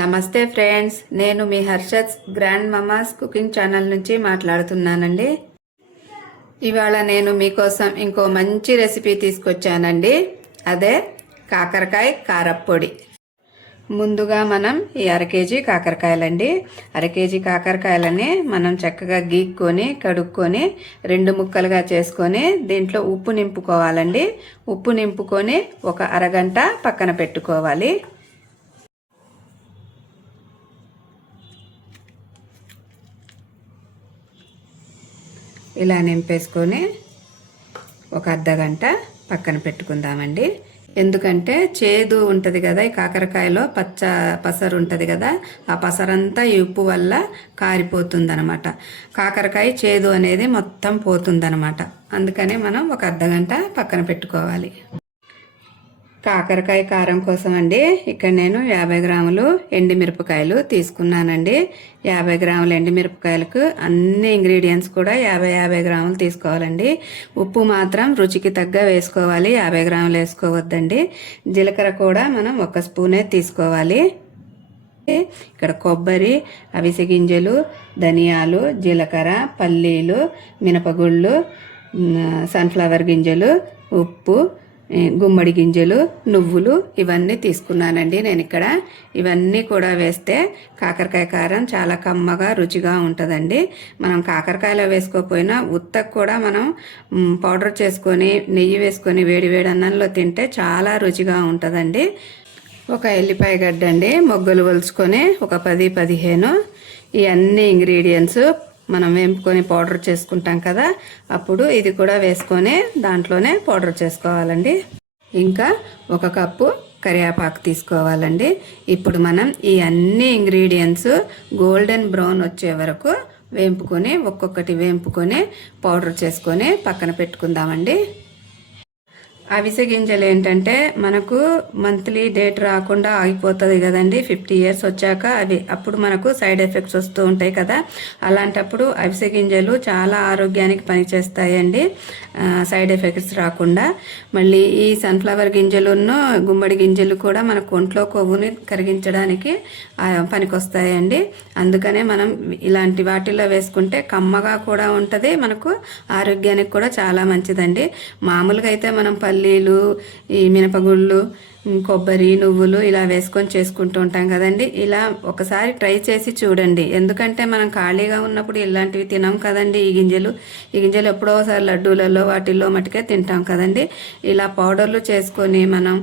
నమస్తే ఫ్రెండ్స్, నేను మీ Harshat grand mama's cooking channel నుంచి మాట్లాడుతున్నానండి. ఇవాళ నేను మీకోసం ఇంకో మంచి రెసిపీ తీసుకొచ్చానండి. అదే కాకరకాయ కారప్పొడి. ముందుగా మనం ఈ అరకేజీ కాకరకాయలండి. అరకేజీ కాకరకాయలని మనం చక్కగా గీక్కొని కడుక్కొని 2 ముక్కలుగా చేసుకొని దీంట్లో ఉప్పు నింపుకోవాలండి. ఉప్పు నింపుకొని ఒక అరగంట పక్కన పెట్టుకోవాలి. ఇలా నింపేసుకొని ఒక అర్ధగంట పక్కన పెట్టుకుందామండి. ఎందుకంటే చేదు ఉంటుంది కదా, ఈ కాకరకాయలో పసరు ఉంటుంది కదా, ఆ పసరంతా ఈ ఉప్పు వల్ల కారిపోతుందనమాట. కాకరకాయ చేదు అనేది మొత్తం పోతుందనమాట. అందుకని మనం ఒక అర్ధగంట పక్కన పెట్టుకోవాలి. కాకరకాయ కారం కోసం అండి ఇక్కడ నేను 50 గ్రాములు ఎండుమిరపకాయలు తీసుకున్నానండి. 50 గ్రాముల ఎండుమిరపకాయలకు అన్ని ఇంగ్రీడియంట్స్ కూడా 50 గ్రాములు తీసుకోవాలండి. ఉప్పు మాత్రం రుచికి తగ్గ వేసుకోవాలి, 50 గ్రాములు వేసుకోవద్దండి. జీలకర్ర కూడా మనం 1 స్పూనే తీసుకోవాలి. ఇక్కడ కొబ్బరి, అవిసె గింజలు, ధనియాలు, జీలకర్ర, పల్లీలు, మినపగుళ్ళు, సన్ఫ్లవర్ గింజలు, ఉప్పు, గుమ్మడి గింజలు, నువ్వులు ఇవన్నీ తీసుకున్నానండి నేను ఇక్కడ. ఇవన్నీ కూడా వేస్తే కాకరకాయ కారం చాలా కమ్మగా రుచిగా ఉంటుందండి. మనం కాకరకాయలో వేసుకోకపోయినా ఉత్తకు కూడా మనం పౌడర్ చేసుకొని నెయ్యి వేసుకొని వేడి వేడి అన్నంలో తింటే చాలా రుచిగా ఉంటుందండి. ఒక ఎల్లిపాయ గడ్డ అండి, మొగ్గలు ఒలుచుకొని ఒక 10-15 ఈ అన్ని ఇంగ్రీడియంట్స్ మనం వేపుకొని పౌడర్ చేసుకుంటాం కదా, అప్పుడు ఇది కూడా వేసుకొని దాంట్లోనే పౌడర్ చేసుకోవాలండి. ఇంకా 1 కప్పు కరివేపాకు తీసుకోవాలండి. ఇప్పుడు మనం ఈ అన్ని ఇంగ్రీడియంట్స్ గోల్డెన్ బ్రౌన్ వచ్చే వరకు వేపుకొని ఒక్కొక్కటి వేపుకొని పౌడర్ చేసుకొని పక్కన పెట్టుకుందామండి. అవిసె గింజలు ఏంటంటే మనకు మంత్లీ డేట్ రాకుండా ఆగిపోతుంది కదండి, 50 ఇయర్స్ వచ్చాక అప్పుడు మనకు సైడ్ ఎఫెక్ట్స్ వస్తూ ఉంటాయి కదా. అలాంటప్పుడు అవిసె గింజలు చాలా ఆరోగ్యానికి పనిచేస్తాయండి, సైడ్ ఎఫెక్ట్స్ రాకుండా. మళ్ళీ ఈ సన్ఫ్లవర్ గింజలును గుమ్మడి గింజలు కూడా మన ఒంట్లో కొవ్వుని కరిగించడానికి పనికొస్తాయండి. అందుకనే మనం ఇలాంటి వాటిల్లో వేసుకుంటే కమ్మగా కూడా ఉంటుంది, మనకు ఆరోగ్యానికి కూడా చాలా మంచిదండి. మామూలుగా అయితే మనం పల్లీలు, ఈ మినపగుళ్ళు, కొబ్బరి, నువ్వులు ఇలా వేసుకొని చేసుకుంటూ ఉంటాం కదండి. ఇలా ఒకసారి ట్రై చేసి చూడండి. ఎందుకంటే మనం ఖాళీగా ఉన్నప్పుడు ఇలాంటివి తినాం కదండి. ఈ గింజలు ఎప్పుడోసారి లడ్డూలలో వాటిల్లో మటుకే తింటాం కదండి. ఇలా పౌడర్లు చేసుకొని మనం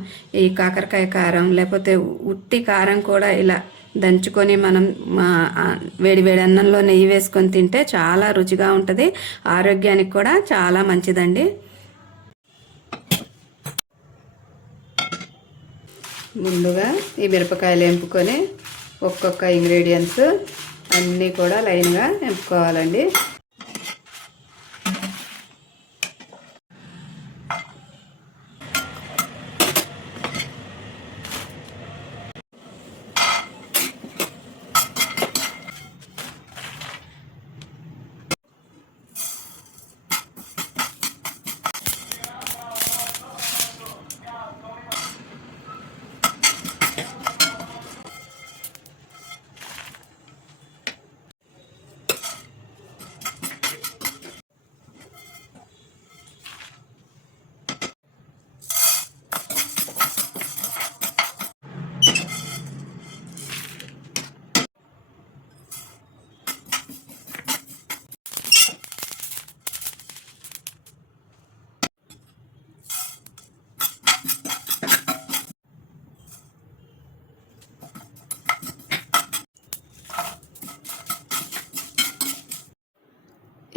ఈ కాకరకాయ కారం లేకపోతే ఉట్టి కారం కూడా ఇలా దంచుకొని మనం వేడి వేడి అన్నంలో నెయ్యి వేసుకొని తింటే చాలా రుచిగా ఉంటుంది, ఆరోగ్యానికి కూడా చాలా మంచిదండి. ముందుగా ఈ మిరపకాయలు ఎంపుకొని ఒక్కొక్క ఇంగ్రీడియంట్స్ అన్నీ కూడా లైన్గా ఎంపుకోవాలండి.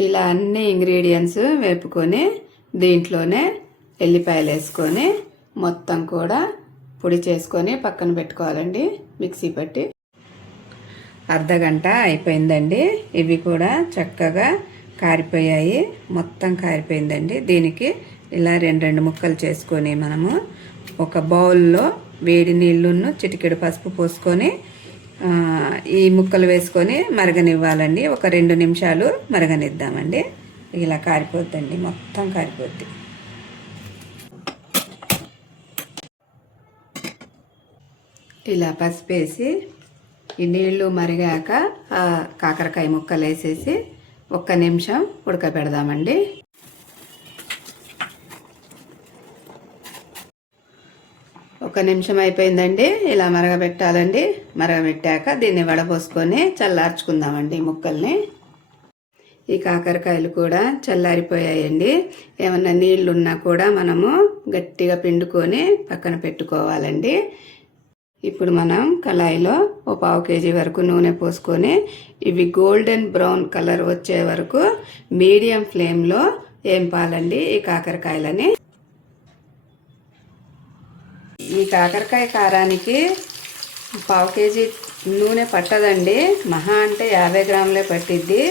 ఇలా అన్ని ఇంగ్రీడియంట్స్ వేపుకొని దీంట్లోనే ఎల్లిపాయలు వేసుకొని మొత్తం కూడా పొడి చేసుకొని పక్కన పెట్టుకోవాలండి, మిక్సీ పట్టి. అర్ధగంట అయిపోయిందండి. ఇవి కూడా చక్కగా కారిపోయాయి, మొత్తం కారిపోయిందండి. దీనికి ఇలా 2 ముక్కలు చేసుకొని మనము ఒక బౌల్లో వేడి నీళ్ళును చిటికెడు పసుపు పోసుకొని ఈ ముక్కలు వేసుకొని మరగనివ్వాలండి. ఒక 2 నిమిషాలు మరగనిద్దామండి. ఇలా కారిపోద్దండి, మొత్తం కారిపోద్ది. ఇలా పసుపు వేసి ఈ నీళ్లు మరిగాక కాకరకాయ ముక్కలు వేసేసి 1 నిమిషం ఉడకబెడదామండి. ఒక నిమిషం అయిపోయిందండి. ఇలా మరగబెట్టాలండి. మరగబెట్టాక దీన్ని వడపోసుకొని చల్లార్చుకుందామండి ముక్కల్ని. ఈ కాకరకాయలు కూడా చల్లారిపోయాయండి. ఏమన్నా నీళ్లున్నా కూడా మనము గట్టిగా పిండుకొని పక్కన పెట్టుకోవాలండి. ఇప్పుడు మనం కళాయిలో 1/2 కేజీ వరకు నూనె పోసుకొని ఇవి గోల్డెన్ బ్రౌన్ కలర్ వచ్చే వరకు మీడియం ఫ్లేమ్లో వేంపాలండి ఈ కాకరకాయలని. ఈ కాకరకాయ కారానికి 1/2 కేజీ నూనె పట్టదండి. మహా అంటే 50 గ్రాములే పట్టిద్ది.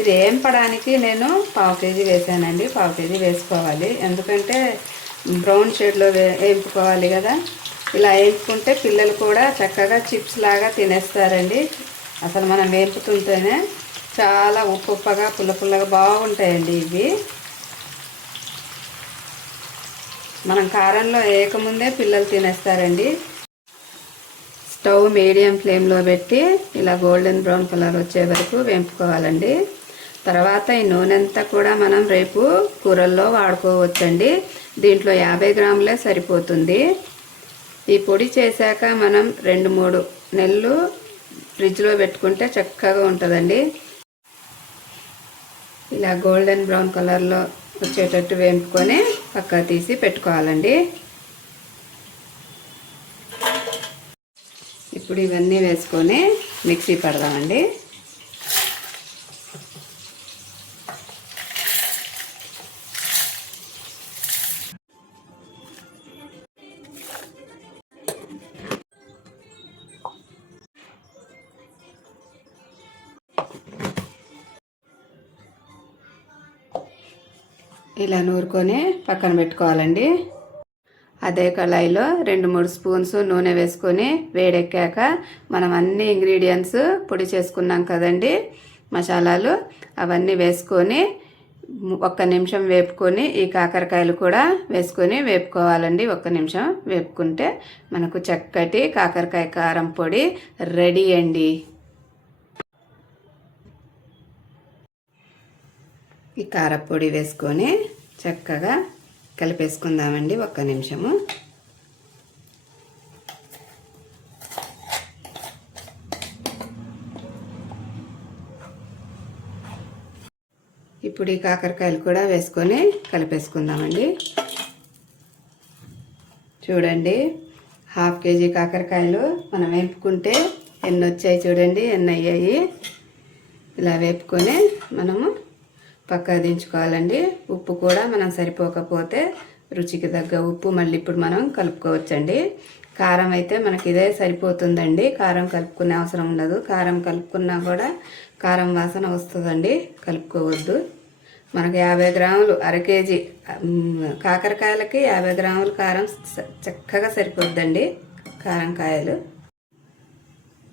ఇది వేంపడానికి నేను 1/2 కేజీ వేసానండి. 1/2 కేజీ వేసుకోవాలి, ఎందుకంటే బ్రౌన్ షేడ్లో వేంపుకోవాలి కదా. ఇలా వేపుకుంటే పిల్లలు కూడా చక్కగా చిప్స్ లాగా తినేస్తారండి. అసలు మనం వేపుతుంటేనే చాలా ఉప్పుగా పుల్లగా బాగుంటాయండి ఇవి. మనం కారంలో వేయకముందే పిల్లలు తినేస్తారండి. స్టవ్ మీడియం ఫ్లేమ్లో పెట్టి ఇలా గోల్డెన్ బ్రౌన్ కలర్ వచ్చే వరకు వేపుకోవాలండి. తర్వాత ఈ నూనె అంతా కూడా మనం రేపు కూరల్లో వాడుకోవచ్చండి. దీంట్లో 50 గ్రాములే సరిపోతుంది. ఈ పొడి చేశాక మనం 2-3 నెలలు ఫ్రిడ్జ్లో పెట్టుకుంటే చక్కగా ఉంటుందండి. ఇలా గోల్డెన్ బ్రౌన్ కలర్లో వచ్చేటట్టు వేపుకొని పక్క తీసి పెట్టుకోవాలండి. ఇప్పుడు ఇవన్నీ వేసుకొని మిక్సీ పడదామండి. ఇలా నూరుకొని పక్కన పెట్టుకోవాలండి. అదే కళాయిలో 2-3 స్పూన్స్ నూనె వేసుకొని వేడెక్కాక మనం అన్ని ఇంగ్రీడియంట్స్ పొడి చేసుకున్నాం కదండి మసాలాలు, అవన్నీ వేసుకొని 1 నిమిషం వేపుకొని ఈ కాకరకాయలు కూడా వేసుకొని వేపుకోవాలండి. 1 నిమిషం వేపుకుంటే మనకు చక్కటి కాకరకాయ కారం పొడి రెడీ అండి. ఈ కారపొడి వేసుకొని చక్కగా కలిపేసుకుందామండి 1 నిమిషము. ఇప్పుడు ఈ కాకరకాయలు కూడా వేసుకొని కలిపేసుకుందామండి. చూడండి, 1/2 కేజీ కాకరకాయలు మనం వేపుకుంటే ఎన్ని వచ్చాయి చూడండి, ఎన్ని అయ్యాయి. ఇలా వేపుకొని మనము పక్కా దించుకోవాలండి. ఉప్పు కూడా మనం సరిపోకపోతే రుచికి తగ్గ ఉప్పు మళ్ళీ ఇప్పుడు మనం కలుపుకోవచ్చండి. కారం అయితే మనకి ఇదే సరిపోతుందండి. కారం కలుపుకునే అవసరం ఉండదు. కారం కలుపుకున్నా కూడా కారం వాసన వస్తుందండి, కలుపుకోవద్దు. మనకు 50 గ్రాములు 1/2 కేజీ కాకరకాయలకి 50 గ్రాముల కారం చక్కగా సరిపోద్దండి కారం కాయలు.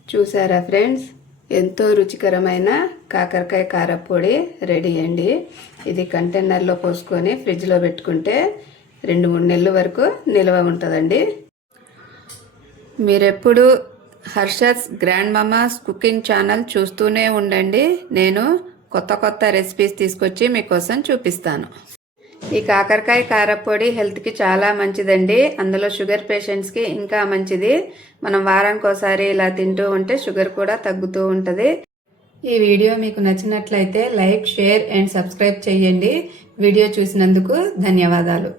చూసారా ఫ్రెండ్స్, ఎంతో రుచికరమైన కాకరకాయ కారపొడి రెడీ అండి. ఇది కంటైనర్లో పోసుకొని ఫ్రిడ్జ్లో పెట్టుకుంటే 2-3 నెలల వరకు నిల్వ ఉంటుందండి. మీరెప్పుడు Harsha's grand mama's cooking channel చూస్తూనే ఉండండి. నేను కొత్త రెసిపీస్ తీసుకొచ్చి మీకోసం చూపిస్తాను. ఈ కాకరకాయ కారపొడి హెల్త్కి చాలా మంచిదండి. అందులో షుగర్ పేషెంట్స్కి ఇంకా మంచిది. మనం వారానికి ఒకసారి ఇలా తింటూ ఉంటే షుగర్ కూడా తగ్గుతూ ఉంటుంది. ఈ వీడియో మీకు నచ్చినట్లయితే లైక్, షేర్ అండ్ సబ్స్క్రైబ్ చేయండి. వీడియో చూసినందుకు ధన్యవాదాలు.